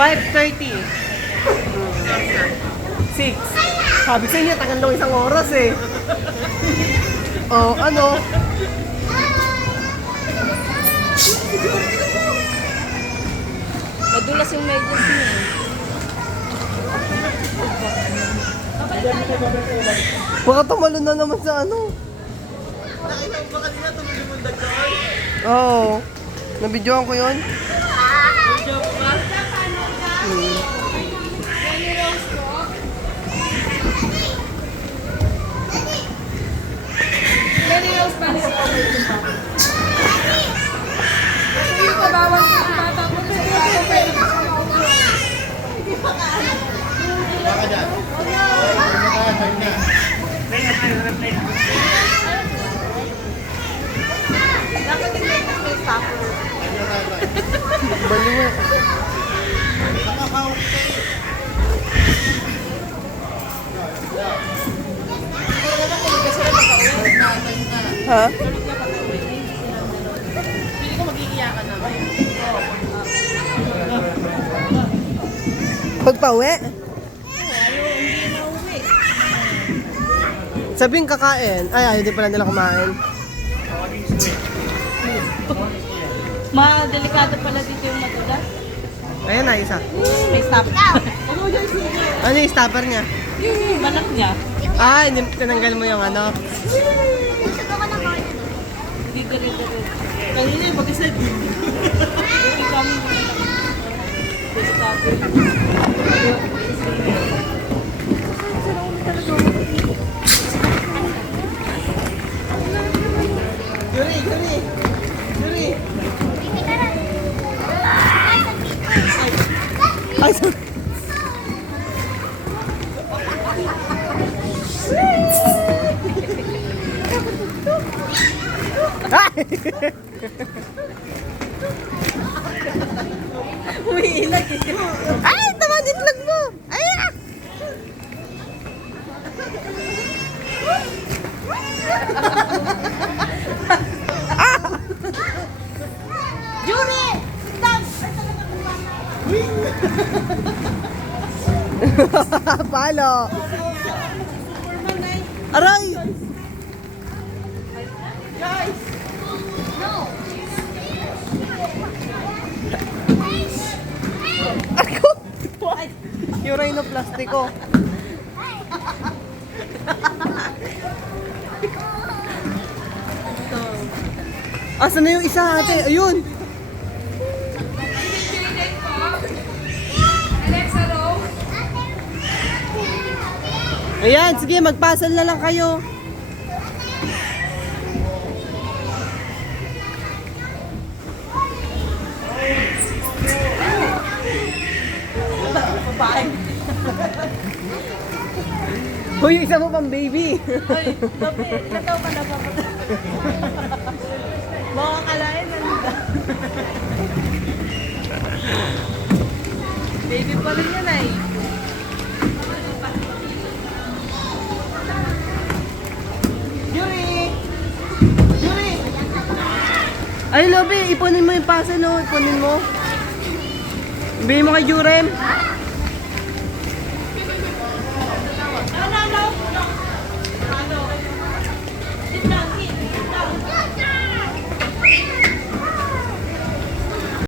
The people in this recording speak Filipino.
5:30. 6. Sabi sa inyo, tagal lang isang oras eh. Oh, ano? Madulas yung medyas niya. Baka tumalo na naman sa ano. Nakita mo ba kanina tumulimundag doon? Oo. Nabidyoan ko yun. Video mo ba? Many Rose pa rin ako. Kasi yung kabawan sa bata ko, kasi ako pwede ko siya maupo. Baka dyan. Dapat yung may stopper. Baliwa. Nakakahawak kayo. Ha? Pili ko mag-iiyakan na. Pagpa-uwi? Sabihin kakain. Ay, hindi pala nila kumain. Ma-delikado pala dito yung madulas. Ayan na, isa. May stopper. Ano yung stopper niya? Yung balat niya. Ah, hindi tinanggal mo yung ano. Hindi dire-dire. Kanina yung mag-isad. Hindi kami delikado. Yuri, Yuri. Yuri. Ay, sorry. Umiilag eh. Ay, tama ang itlog mo. Ay, ah! Yuri! Stop! Palo. Aray! Ako! Yung rhinoplastiko. Asan na yung isa ate? Ayun! Ayan, sige, magpasal na lang kayo. Hoy, yung isa mo pang baby. Ay, gabi. Ilan taon ka na ba? Baka kalain na nila. Baby pa rin yan ay. Yuri! Yuri! Ay, Lobe, ipunin mo yung pasa, no? Ipunin mo. Ibigay mo kay Jurem.